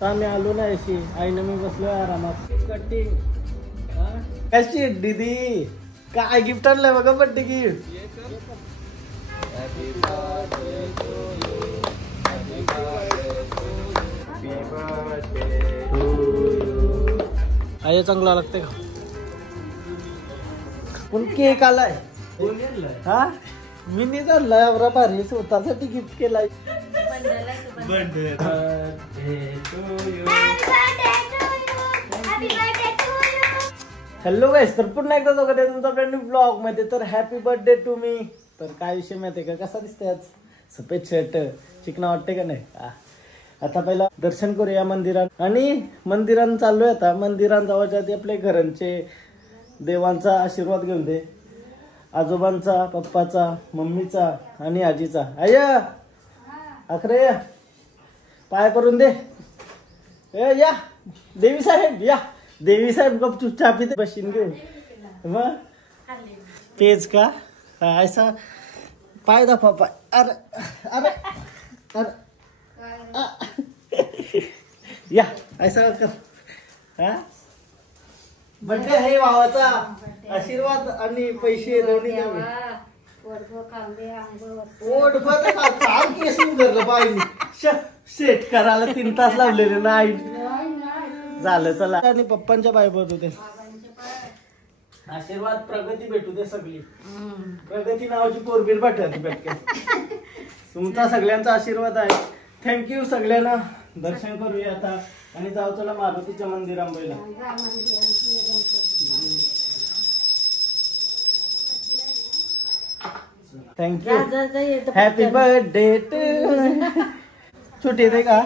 आम्ही आलो ना अशी आईनं मी बसलोय आरामात. कटिंग कशी दीदी काय गिफ्ट आणलंय बघा बर्थडे गिफ्ट. आय चांगला लागते का पण केक आलाय. हा मी नाही आणलाय एवढा भारी स्वतःसाठी गिफ्ट केलाय. हॅलो गाईस, तर पुन्हा एकदा स्वागत आहे तुमचा ब्रँड न्यू ब्लॉग मध्ये. तर हॅपी बर्थडे टू मी. तर काय विषय माहिती आहे का, कसा दिसतोय आज सफेद शर्ट चिकना वाटते का नाही. आता पहिला दर्शन करूया मंदिरात आणि मंदिरात चाललोय. आता मंदिरात जावायच्या आधी आपले घरांचे देवांचा आशीर्वाद घेऊन दे. आजोबांचा, पप्पाचा, मम्मीचा आणि आजीचा. आय अखरे पाय करून दे. या देवी साहेब, या देवी साहेब गपचूप चहा पिते बशीन घेऊ. मग तेच का ऐसा पाय दाखवा पाय. अरे अरे अरे या ऐसा कर. हा बर्थडे आहे भावाचा, आशीर्वाद आणि पैसे दोन्ही द्यावे. सेट करायला 3 तास लावलेले नाही झालं. चला आणि पप्पांच्या पाय पडत होते. आशीर्वाद प्रगती भेटू दे सगळी. प्रगती नावाची पोरबीर पाठवती भेटके. तुमचा सगळ्यांचा आशीर्वाद आहे. थँक्यू सगळ्यांना. दर्शन करूया आता आणि जाऊ चला मारुतीच्या मंदिर आंबईला. थँक्यू. Happy birthday to. छोटी येते का,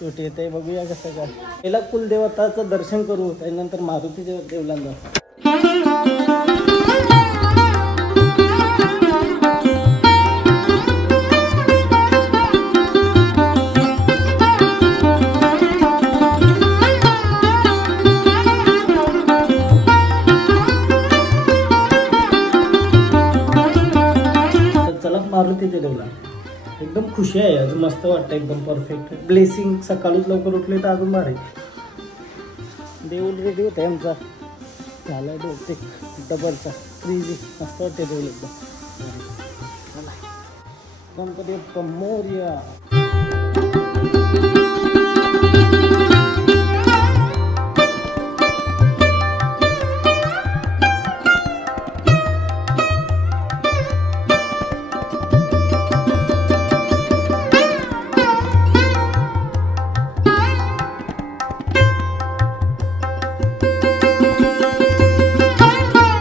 छोटी येते बघूया कसं काय. पहिला कुलदेवताचं दर्शन करू त्यानंतर मारुतीच्या देवला जाऊ. मारुतीच्या देवला एकदम खुशी आहे. अजून मस्त वाटतं, एकदम परफेक्ट ब्लेसिंग. सकाळीच लवकर उठले तर अजून भारी. देऊळ रेडी होत आहे आमचा. झालाय बहुतेक डबलचा फ्रीज. मस्त वाटते देऊळ एकदम. गणपती बाप्पा मोरया.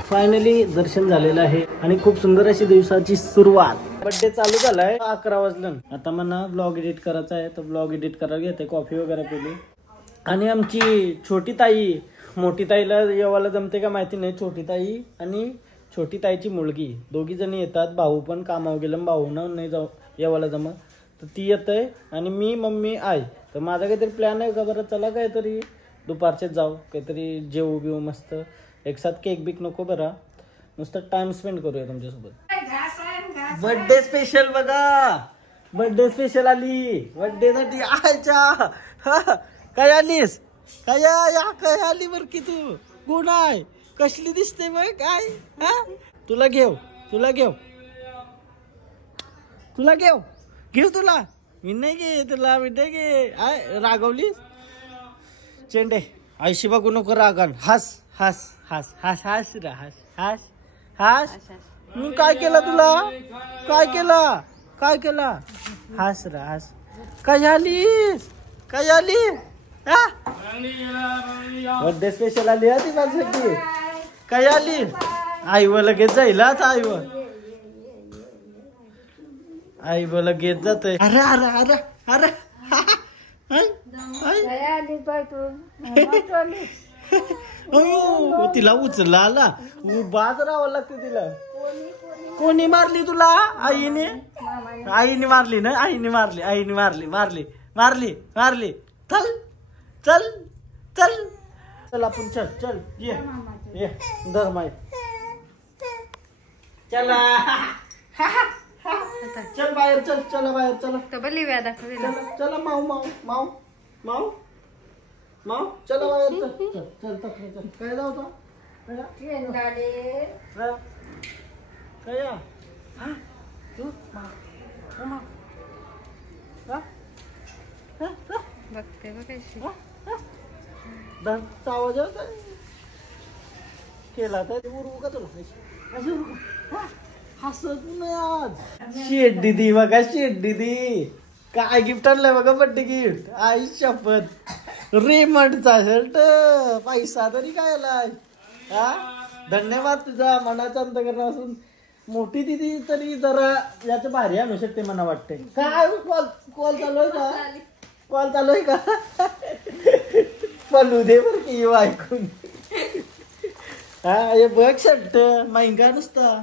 फायनली दर्शन झालेलं आहे आणि खूप सुंदर अशी दिवसाची सुरुवात. बर्थडे चालू झालाय. 11 वाजलं. आता मला ब्लॉग एडिट करायचा आहे. तर ब्लॉग एडिट करायला घेते. कॉफी वगैरे पिली. आणि आमची छोटी ताई, मोठी ताईला येवाला जमते का माहिती नाही. छोटी ताई आणि छोटी ताईची मुलगी दोघी जणी येतात. भाऊ पण कामावर गेलं, भाऊ नाही जाऊ येवाला जमत. तर ती येत आहे आणि मी, मम्मी, आई. तर माझा काहीतरी प्लॅन आहे का बरं, चला काहीतरी दुपारचेच जाऊ, काहीतरी जेवू बिवू मस्त. एक साथ केक बिक नको बरा, नुसतं टाइम स्पेंड करूया तुमच्यासोबत. बर्थडे स्पेशल बघा, बर्थडे स्पेशल आली. बर्थडे साठी आयच्या काय आलीस काय काय आली बर की तू. कोण आहे, कसली दिसते बघ काय. हा तुला घेऊ, तुला घेऊ, तुला घेऊ, घेऊ तुला. मी नाही घे तुला, मी नाही घे. आय रागवलीस चेंडे. आयशी बघू नको रागान. हस हस हस हस हस हस हस हस. मी काय केलं तुला, काय केलं, काय केलं. हस रा हस. काय आलीस, काय आली. बर्थडे स्पेशल आली ती माझ्यासाठी. काय आली. आई व लगेच जाईल आता. आई व लगेच जातोय. अरे अरे अरे अरे तिला उचलला आला. बाज राहावं लागतं तिला. कोणी मारली तुला. आईने, आईने मारली ना. आईने मारली, आईने मारली, मारली मारली मारली. चल चल चल चल आपण. चल चल ये ये धर माय. चला चल बाहेर. चल चला बाहेर. चला चला चला. माऊ माऊ माऊ माऊ. माव चलो बाहेर चल चल चल काय जाऊ तो काय हा तू बघते बघायची दसचा आवाज होता केला तर उरवू का तुला अशी उरवू हसत नाही आज शेट दीदी बघा शेट दीदी काय गिफ्ट आणलंय बघा बर्थडे गिफ्ट आई शपथ रेमंडचा शर्ट पैसा तरी काय आलाय हा धन्यवाद तुझा मनाच्या अंतकरणापासून मोठी दिदी तरी जरा याच्या भारी आणू शकते मला वाटते काय कॉल चालू आहे का कॉल चालू आहे का पलू दे बर की येऊ ऐकून हा हे बघ शर्ट महिंगा नुसता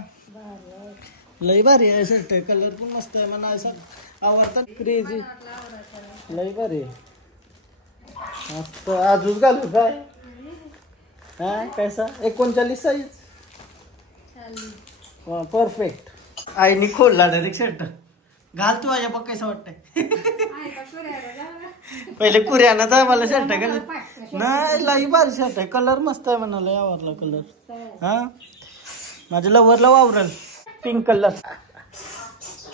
लय भारी आहे शर्ट कलर पण मस्त आहे मला असं आवडतं क्रेझी लय भारी मस्त आजूच घालू काय हा कैसा 39 साईज परफेक्ट आईनी खोलला डायरेक्ट शर्ट घाल तू आया बघ कसं वाटतंय पहिले कुऱ्यानं जा मला शर्ट घाल नाही लई भारी शर्ट आहे कलर मस्त आहे म्हणाला आवडला कलर हा माझ्या लवरला वावरल pink colour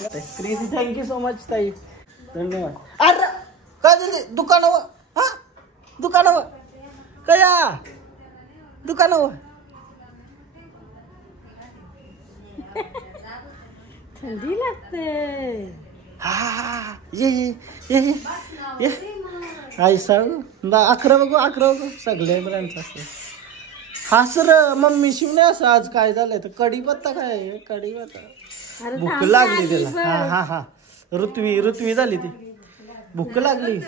crazy thank you so much ताई धन्यवाद अरे काय झाले दुकानावर हा दुकानावर कया दुकानावर थंडी लागते हा ये आई सांग 11 बघू सगळे ब्रँडचं असतं हा सर मम्मी शिवणे असं आज काय झालंय तर कढीपत्ता काय कढीपत्ता भूक लागली त्याला हा हा ऋत्वी झाली ती भूक लागली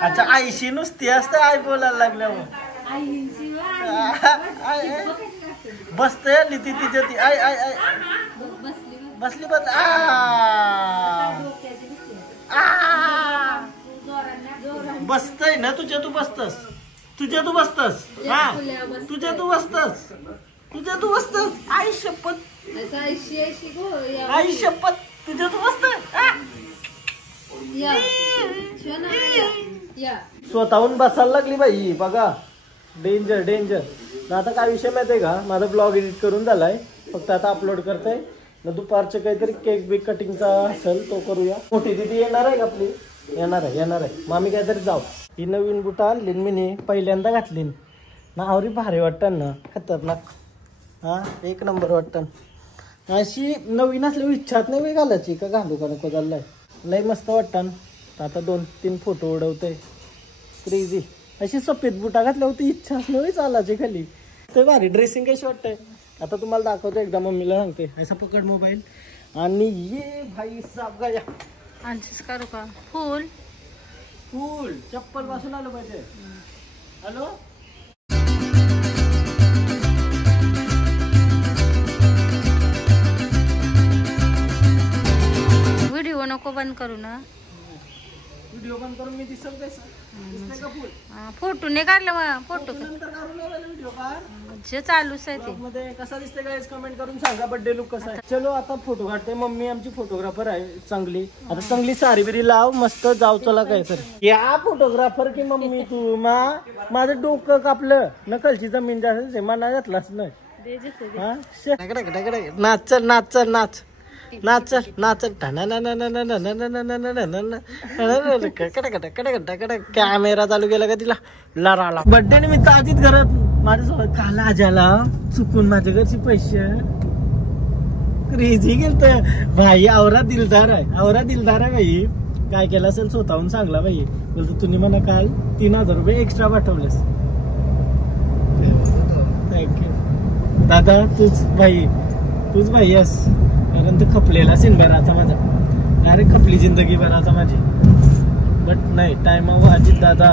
अच्छा आईशी नुसती असते आई बोलायला लागल्यावर बसते आली ती तिच्या ती आय आय आय बसली बस बसतय ना तुझ्या तू बसतस हा तुझ्या तू बसतस आई शपथ तुझ्या तू बसतस स्वतःहून बसायला लागली बाई बघा डेंजर आता काय विषय माहितीये का माझा ब्लॉग एडिट करून झालाय फक्त आता अपलोड करताय ना दुपारचं काहीतरी केक बिक कटिंगचा असेल तो करूया मोठी दिदी येणार आहे का आपली येणार आहे मग आम्ही काहीतरी जाऊ ही नवीन बुटा आणली मी पहिल्यांदा घातली ना आवरी भारी वाटतं ना खतरनाक हा एक नंबर वाटतं अशी नवीन असल्यावर इच्छाच नाही वेळ घालायची का घालू का नको चाललाय लय मस्त वाटतं आता 2-3 फोटो उडवतोय क्रेझी अशी सफेद बुटा घातल्या होती इच्छा असल्यावर चालायची खाली ते भारी ड्रेसिंग कशी वाटतंय आता तुम्हाला दाखवतो एकदा मम्मीला सांगते असं पकड मोबाईल आणि ये भाई साहब गया आणखीच करू का फुल चप्पल पासून आलं पाहिजे हॅलो व्हिडिओ नको बंद करू ना व्हिडिओ बंद करून मी दिसत दिसते का फुल फोटो नाही काढलं मग फोटो नंतर काढून व्हिडिओ काढ जे चालूच आहे ते मध्ये कसा दिसते गाइस कमेंट करून सांगा बर्थडे लुक कसा आहे चलो आता फोटो काढते मम्मी आमची फोटोग्राफर आहे चांगली आता चांगली सारी बिरी लाव मस्त जाऊ चला काय तर या फोटोग्राफर की मम्मी तू माझं डोकं कापलं नकलची जमीन जास्त मना घातलाच नाही नाच नाच कॅमेरा चालू केला का तिला लराला बर्थडे निमित्त आजीत घरात माझ्यासोबत काला आजाला चुकून माझ्या घरचे पैसे क्रेझी गेलत भाई आवरा दिलदार आहे भाई काय केलं असेल स्वतःहून सांगला भाई बोलतो तुम्ही मला काल 3000 रुपये एक्स्ट्रा पाठवलेस थँक्यू दादा तूच भाई यस कारण ते खपलेला सीन बरं आता माझा अरे खपली जिंदगी बरं आता माझी बट नाही टाइम अजित दादा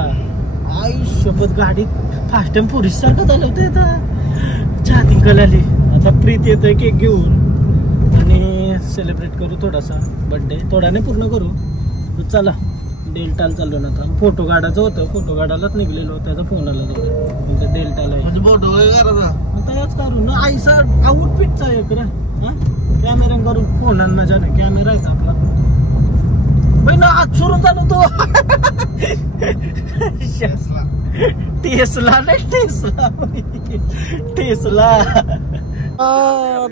आई शपथ गाडीत फास्ट टाइम पुरुष सारखं चालवते आता चहा कलाली आता प्रीत येतोय केक घेऊन आणि सेलिब्रेट करू थोडासा बर्थडे थोडा नाही पूर्ण करू चला डेल्टाला चाललो ना आता. फोटो काढायचं होतं, फोटो काढायलाच निघलेलो, त्याचा फोन आला तुझा डेल्टाला. म्हणजे फोटो करायचा आता याच काढू ना आईसा आउटफिटचा एक रे. कॅमेरा करून फोन ना जाणे कॅमेरा आहे आपला. पहिला आज सोडून झालो तो टेस्ला नाही टेस्ला.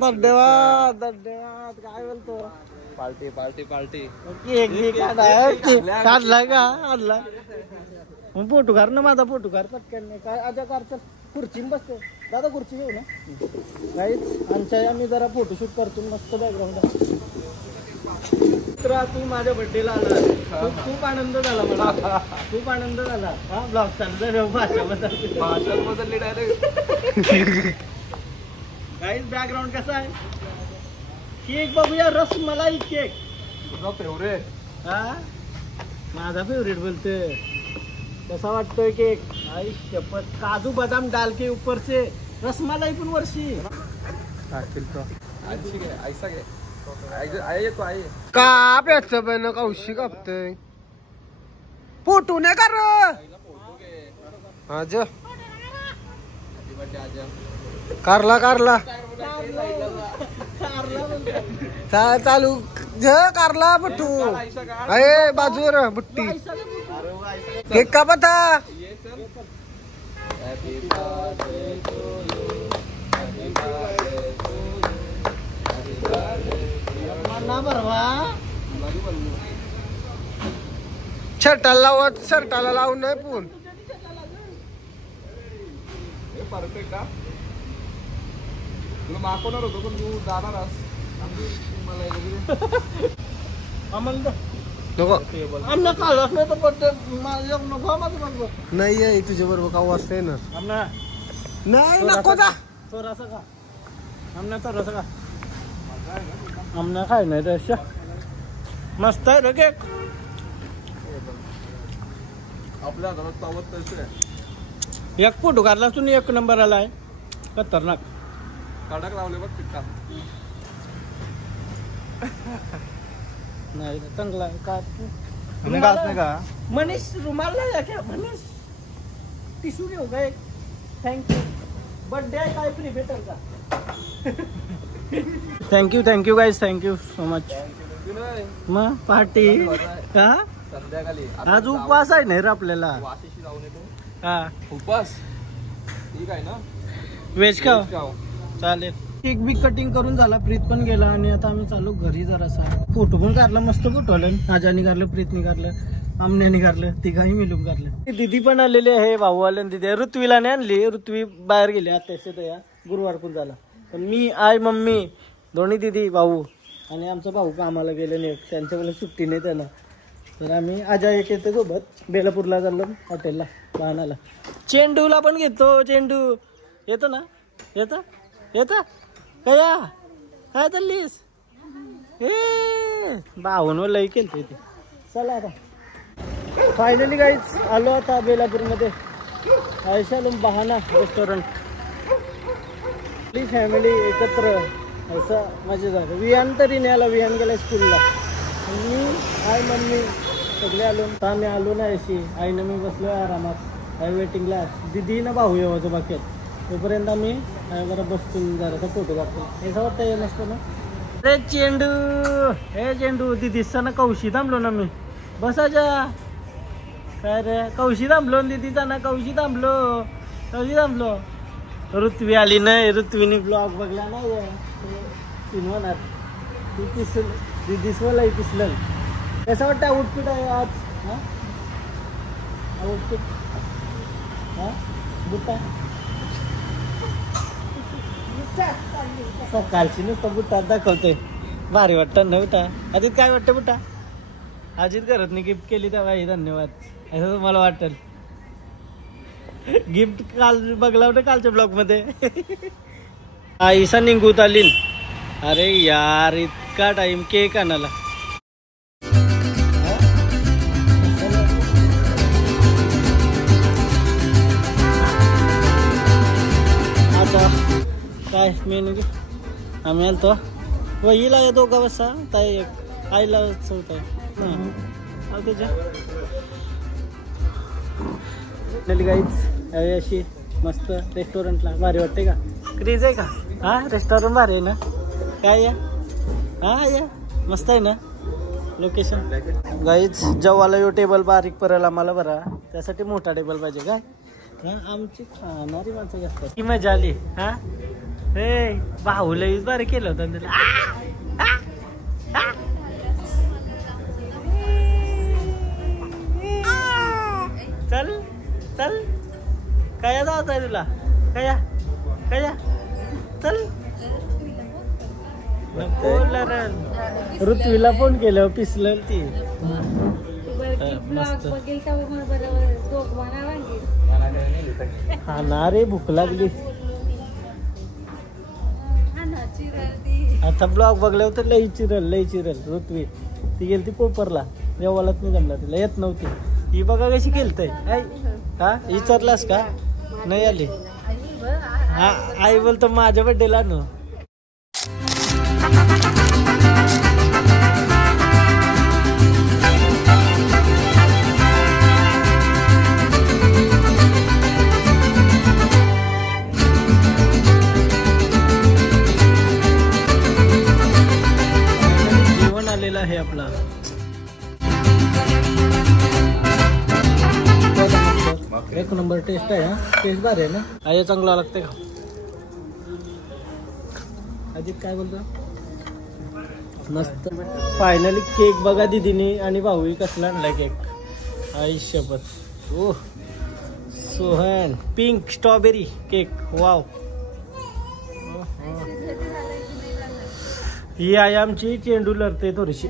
धन्यवाद धन्यवाद. काय बोलतो पार्टी पार्टी पार्टी काढलाय का आणला मग फोटो काढ ना माझा फोटो काढ पटकन. काय आजा कार चल खुर्ची बसतो दादा खुर्ची घेऊ ना काहीच आमच्या. आम्ही जरा फोटोशूट करतो मस्त बॅकग्राऊंड. तर तू माझ्या बर्थडेला आला खूप आनंद झाला मला. खूप आनंद झाला. हा ब्लॉग चालू भाषा बदलली डायरेक्ट. काहीच बॅकग्राऊंड कसा आहे. केक बघूया रसमलाई केक. तुझा फेवरेट. हा माझा फेवरेट बोलतोय. कसा वाटतोय केक. आई शपथ काजू बदाम डाल के ऊपर से रसमलाई पण वर्षी. का पेटच पण कौशी कापतय फोटो नाही कर आज कारला कारला चालू कारला बट्टू अरे बाजूवर बुट्टी केक का पता. शर्टाला लावून नाही पण परफेक्ट. तुला मागवणार होतो पण तू जाणार नाही तुझ्या बरोबर का वाजतंय ना. नाही नको जा थोडासा का आमना थोडासा का आमना खाय नाही तशा. मस्त आहे रे केक. आपल्या घरात पावत एक फोटो काढला तुम्ही एक नंबर आलाय खतरनाक. कडक लावले बघ पिक्का. नाही चांगला आहे का का मनीष रुमाल नाही क्या मनीष टिश्यू घेऊ का एक. थँक्यू. बर्थडे आहे काय फ्री भेटेल का. Thank you guys thank you so much. मग पार्टी का संध्याकाळी आज उपवास आहे नाही रे आपल्याला. वाशीशी जाऊन येतो. हा उपवास ठीक आहे ना. व्हेज का चालेल. केक बी कटिंग करून झाला. प्रीत पण गेला आणि आता आम्ही चालू घरी. जरासा फोटो पण काढला मस्त फोटो आलं. आजाने काढलं प्रीतने काढलं आमण्याने काढलं तिघाही मिळून काढलं. दीदी पण आलेली आहे भाऊ आले दीदी. ऋत्वीला नाही आणली ऋत्वी बाहेर गेली आता या गुरुवार पण झाला. पण मी आई मम्मी दोन्ही दीदी भाऊ आणि आमचा भाऊ कामाला गेले नाही त्यांच्याकडे सुट्टी नाही त्यांना. तर आम्ही आजा एक येतो सोबत बेलापूरला चाललो हॉटेलला वाहनाला. चेंडूला पण घेतो. चेंडू येतो ना येतं येतं कया काय चाललीस. भाऊन लई केलते ते. चला आता फायनली गाईच आलो आता बेलापूरमध्ये. आयशालूम बहाना रेस्टॉरंट. फॅमिली एकत्र असं मजा झालं. विहान तरी न्यायला विहान गेला स्कूलला. मी आई मम्मी सगळे आलो. तर आम्ही आलो ना अशी आईनं मी बसलो आरामात आई वेटिंगला. दिदी ना भाऊ येवायचं बाकी आहेत तोपर्यंत आम्ही जरा बसतून जरासा फोटो काढतो. असं वाटतं हे नसतं ना. अरे चेंडू हे चेंडू दिदीचा ना कौशी थांबलो ना मी बसायच्या. काय रे कौशी थांबलो दिदीचा ना कौशी थांबलो. ऋत्वी आली नाही. ऋत्वीने ब्लॉग बघला नाही होणार ती पिसल दिदीस मलाही पिसलं. कसं वाटतं आउटफिट आहे आज. हा आउटफिट हा बुट्टा सकाळची नुसतं बुट्टा दाखवतोय. भारी वाटतं ना बुट्टा. अजित काय वाटतं बुट्टा. अजित करत नाही गिफ्ट केली तर भाई धन्यवाद असं तुम्हाला वाटेल. गिफ्ट काल बघला होतं कालच्या ब्लॉग मध्ये. आईसा निघूत आली. अरे यार इतका टाइम केक आणायला. आता काय मेनू आम्ही आलतो वहीला येतो का बसा ताई आईला चौथा त्याच्या गाईच अशी मस्त रेस्टॉरंटला भारी वाटते का? क्रीज आहे का? हा रेस्टॉरंट भारी आहे ना? काय या हा या मस्त आहे ना लोकेशन. गाईच जेवायला यो टेबल बारीक पडेल आम्हाला बरा, त्यासाठी मोठा टेबल पाहिजे काय? हा आमची खाणारी माणसं असतात. की मजा आली. हा हे बाहुलंच बारी केलं होतं त्याला. चल चल काय जायचं आहे तुला? काय काय चल. ऋत्वीला फोन केलं पिसलं ती मस्त. हा ना रे भूक लागली आता. ब्लॉग बघल्यावर तर लई चिरल ऋत्वी. ती गेली ती पोपरला, जेवायलाच नाही जमला तिला, येत नव्हती. ही बघा कशी केलतय. हा विचारलास का? नाही आली. हा आई बोलतो माझ्या बड्डेला न. जेवण आलेलं आहे आपला. एक नंबर टेस्ट आहे. हा टेस्ट भारी आहे ना? आई चांगला लागते का? अजित काय बोलतो? मस्त. फायनली केक बघा दीदीने आणि भाऊ कसला आणलाय केक. आई शपथ. Oh Sohan pink strawberry cake. Wow. ही आहे आमची चेंडू लढते थोडीशी.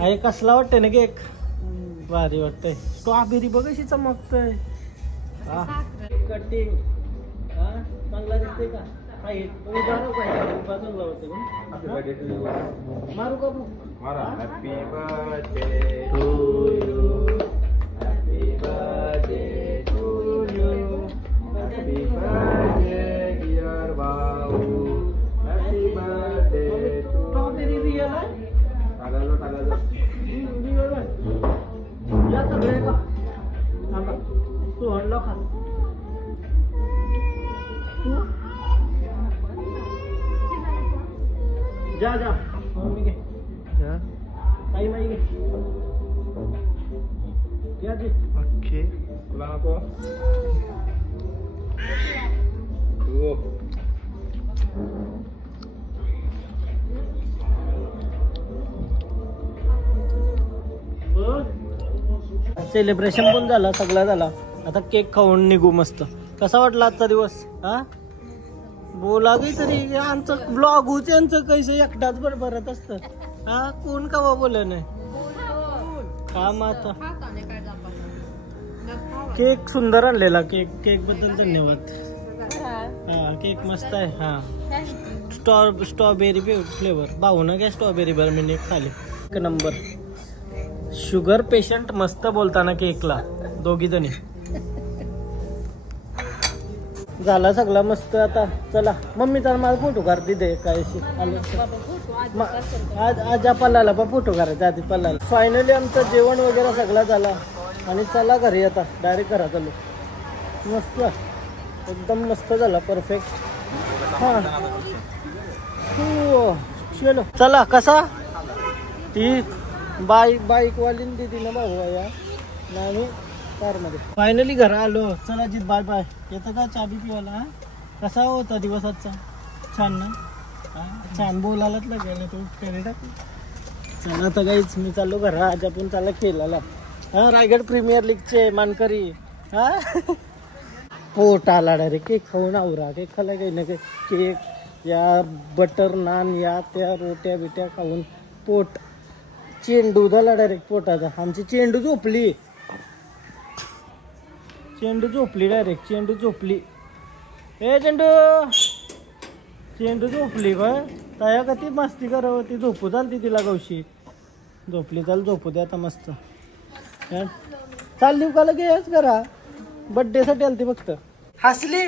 आई कसला वाटतंय ना केक? भारी वाटतंय. स्ट्रॉबेरी बघ अशी चमकतय. कटिंग चांगला दिसते का? मारू का? Happy birthday to you. Happy birthday to you. Happy birthday dear भाऊ. Happy birthday to. Strawberry real आहे. टाकायचं रिअल आहे. या सगळे का तू हल्ला खा. जा जा मम्मी घे. ताई माई घे. या जी. ओके तुला नको. सेलिब्रेशन पण झाला, सगळा झाला. आता केक खाऊन निघू मस्त. कसा वाटला आजचा दिवस? हा बोला की तरी. आमचं ब्लॉग होत यांचं कैसे एकटाच बरबरत असतं. हा कोण कवा बोल नाही काम. आता केक सुंदर आणलेला. केक बद्दल धन्यवाद. हा केक मस्त आहे. हा स्ट्रॉबेरी फ्लेवर. भाऊ ना काय स्ट्रॉबेरी बरं मी खाली. एक नंबर. शुगर पेशंट मस्त बोलताना केकला दोघी जणी. झाला सगळा मस्त. आता चला मम्मी तर मला फोटो काढ दे काय आज पल्लाला पण फोटो काढायचा आधी पल्लाला. फायनली आमचं जेवण वगैरे सगळा झाला आणि चला घरी. आता डायरेक्ट घरात आलो. मस्त एकदम मस्त झाला परफेक्ट. हा हो चलो चला. कसा ती बाईक वाली दिदी ना भाऊ या नाही कारमध्ये. फायनली घर आलो. चला जित बाय बाय. येतं का चाबी पिवायला? कसा होता दिवस आजचा? छान ना? छान बोलायलाच लागेल तो कॅनेडा. चला आता काहीच मी चाललो घरा. आज आपण चालला खेळायला. हा रायगड प्रीमियर लीगचे मानकरी. हा पोट आला डायरेक्ट. केक खाऊन आवरा. केक खाल्ला काही ना काही. केक या बटर नान या त्या रोट्या बिट्या खाऊन पोट चेंडू झाला डायरेक्ट पोटाचा. आमची चेंडू झोपली. डायरेक्ट चेंडू झोपली. ए चेंडू झोपली का? तया का ती मस्ती करत होती. झोपू चालती तिला गवशी. झोपली. चाल झोपू दे आता मस्त. चालली का लगेच करा. बर्थडे साठी आलती फक्त. हसली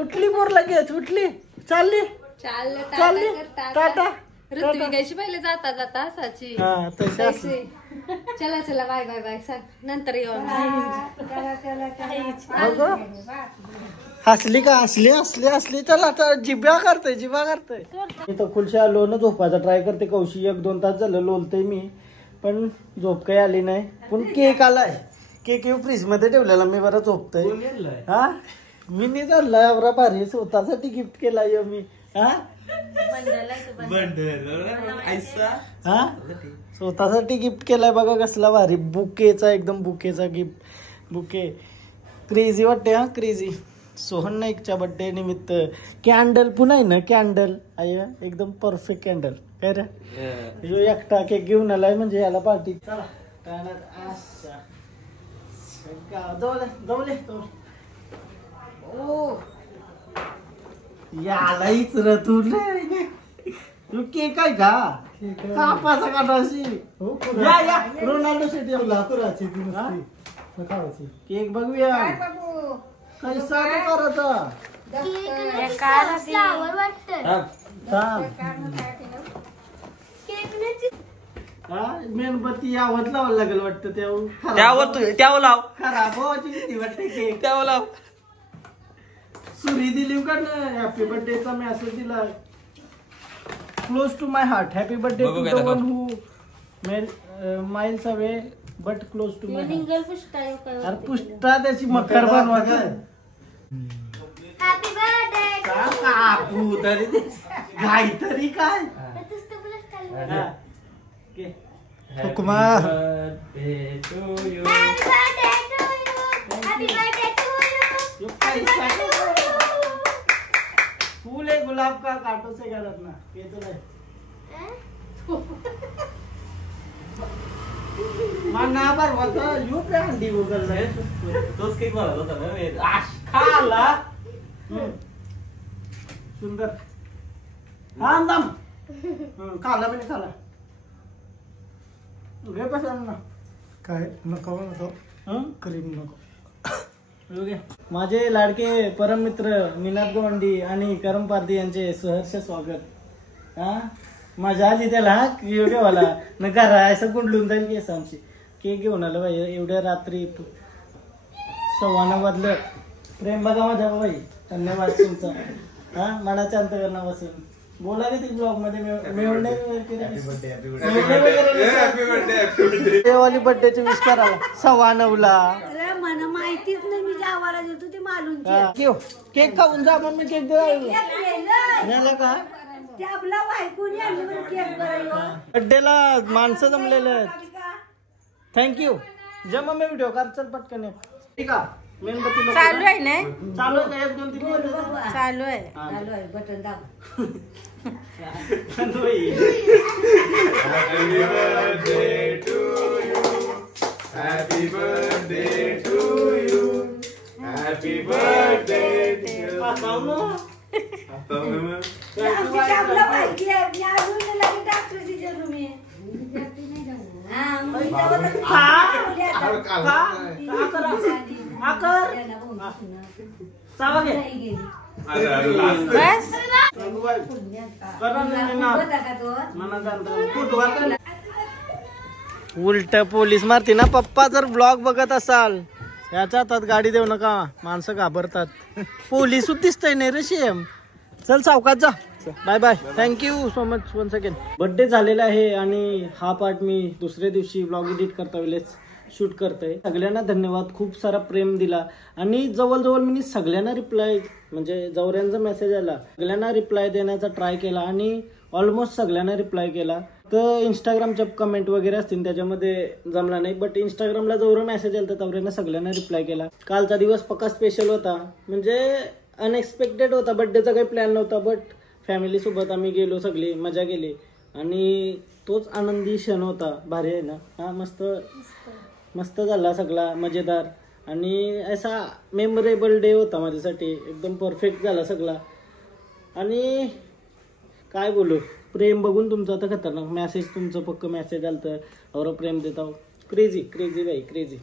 उठली पोर लगेच. उठली चालली टाटा ऋत्विकाची पहिले जाता जाता असाची हा तशी असं. चला चला बाय बाय बाय सांग नंतर येऊ अगं, हसली का हसली चला आता जिभा करतोय इथं खुलशी आलो ना झोपायचा ट्राय करते कौशी 1-2 तास झालं लोलतय मी पण झोप काही आली नाही पण केक आलाय केक फ्रीज मध्ये ठेवलेला मी बरं झोपतोय हा मी नाही चाललाय एवढा भारी स्वतःसाठी गिफ्ट केलाय मी हा हा स्वतःसाठी गिफ्ट केलाय बघा कसला भारी बुकेचा एकदम बुकेचा गिफ्ट बुके क्रेझी वाटते हा क्रेझी सोहन नाईकच्या बर्थडे निमित्त कॅन्डल पुन्हा आहे ना कॅन्डल आय एकदम परफेक्ट कॅन्डल काय रे यो एकटा केक घेऊन आलाय म्हणजे याला पार्टी चला जवळ ओ यालाच र तू केक आहे का कापाचा काटाशी या रोनाल्डो शेटी केक बघूया कैसा करायचा मेणबत्ती यावत लावायला लागेल वाटतं त्यावर लाव खराब व्हायची भीती वाटते केक त्यावर लाव सुरी दिली का ना हॅपी बर्थडेचा मेसेज दिला close to my heart happy birthday to the one who miles away but close to my अरे पुष्टा त्याची मकर बनवा हॅपी बर्थडे कापू तरी घाई तरी काय हुकमा हॅपी बर्थडे टू यू फूल है गुलाब का कांटों से क्या रखना ये तो नहीं माना पर वता यू पे हंडी वो कर रहे तो केक वाला होता ना आश खाला सुंदर हाँ दम खाला मैंने खाला घे पसंद ना काय नको क्रीम नको माझे लाडके परम मित्र निनाद गोंडी आणि करम पारधी यांचे सहर्ष स्वागत हा मजा आली त्याला योग्यवाला न करा असं गुंडलून जाईल केस आमची केक घेऊन आलं बाई एवढ्या रात्री 9:15 वाजलं प्रेम बघा माझ्या बाई धन्यवाद तुमचा हा मनाच्या अंतकरणापासून बोला की ब्लॉग मध्ये वाली बर्थडेची विश करा 9:15 मला माहितीच नाही मी जावाला देतो ते मालून केक खाऊन जा मग मी केक द्यायला का आपला बायकोनी आणलं केक बर्थडेला माणसं जमलेले आहेत थँक्यू जमा मी व्हिडिओ कर चल पटकन ठीक आहे मेणबत्ती चालू आहे ना चालू आहे 1-2-3 चालू आहे बटन दाब Happy birthday to you. Happy birthday dear. आपला माहिती आहे मी अजून लगेच डॉक्टरची जरूर उलट पोलीस मारती ना पप्पा जर ब्लॉग बघत असाल याच्या हातात गाडी देऊ नका माणसं घाबरतात पोलीस दिसतंय नाही रे शेम चल सावकाश जा bye bye thank you so much once again birthday झालेला आहे आणि हा पार्ट मी दुसऱ्या दिवशी ब्लॉग एडिट करता वेळेस शूट करतोय सगळ्यांना धन्यवाद खूप सारा प्रेम दिला आणि जवळजवळ मी सगळ्यांना रिप्लाय म्हणजे जवळ्यांचा मेसेज आला सगळ्यांना रिप्लाय देण्याचा ट्राय केला आणि ऑलमोस्ट सगळ्यांना रिप्लाय केला तर इंस्टाग्रामच्या कमेंट वगैरे असतील त्याच्यामध्ये जमला नाही बट इंस्टाग्रामला जवळ मेसेज आला तर तेवढ्यांना सगळ्यांना रिप्लाय केला कालचा दिवस पक्का स्पेशल होता म्हणजे अनएक्सपेक्टेड होता बर्थडेचा काही प्लॅन नव्हता बट फॅमिली सोबत आम्ही गेलो सगळी मजा केली आणि तोच आनंदी क्षण होता भारी आहे ना हा मस्त मस्त झाला सगळा मजेदार आणि असा मेमोरेबल डे होता माझ्यासाठी एकदम परफेक्ट झाला सगळा आणि काय बोलू प्रेम बघून तुमचं आता खतरनाक मेसेज तुमचं पक्क मेसेज आलं तर और प्रेम देता हो क्रेझी क्रेझी बाई क्रेझी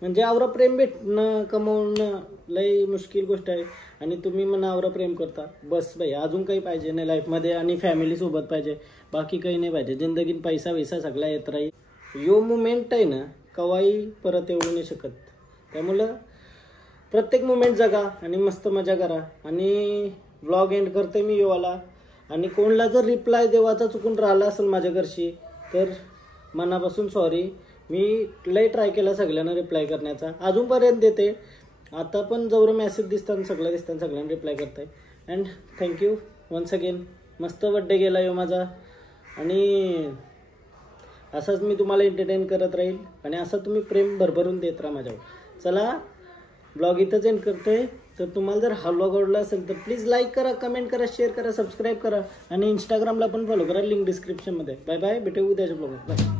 म्हणजे आवरा प्रेम भेटणं कमवणं लई मुश्किल गोष्ट आहे. आणि तुम्ही म्हणा आवरा प्रेम करता, बस भाई अजून काही पाहिजे नाही लाईफमध्ये. आणि फॅमिली सोबत पाहिजे, बाकी काही नाही पाहिजे. जिंदगीत पैसा वैसा सगळा येत राहील. यो मुमेंट आहे ना कवाही परत येऊ नाही शकत. त्यामुळं प्रत्येक मुमेंट जगा आणि मस्त मजा करा. आणि व्लॉग एंड करते मी योवाला. आणि कोणला जर रिप्लाय देवाचा चुकून राहिला असेल माझ्या घरशी तर मनापासून सॉरी. मी लई ट्राय केला सगळ्यांना रिप्लाय करण्याचा, अजूनपर्यंत देते. आता पण जवळ मेसेज दिसतात सगळं दिसतात, सगळ्यांना रिप्लाय करताय. And thank you once again. मस्त बड्डे गेला यो माझा. आणि असंच मी तुम्हाला एंटरटेन करत राहील आणि असं तुम्ही प्रेम भरभरून देत राहा माझ्यावर. चला ब्लॉग इथंच एंड करते. तर तुम्हाला जर हा ब्लॉग आवडला असेल तर प्लीज लाईक करा, कमेंट करा, शेअर करा, सबस्क्राईब करा. आणि इंस्टाग्रामला पण फॉलो करा, लिंक डिस्क्रिप्शनमध्ये. बाय बाय, भेटू उद्याच्या ब्लॉगमध्ये. बाय.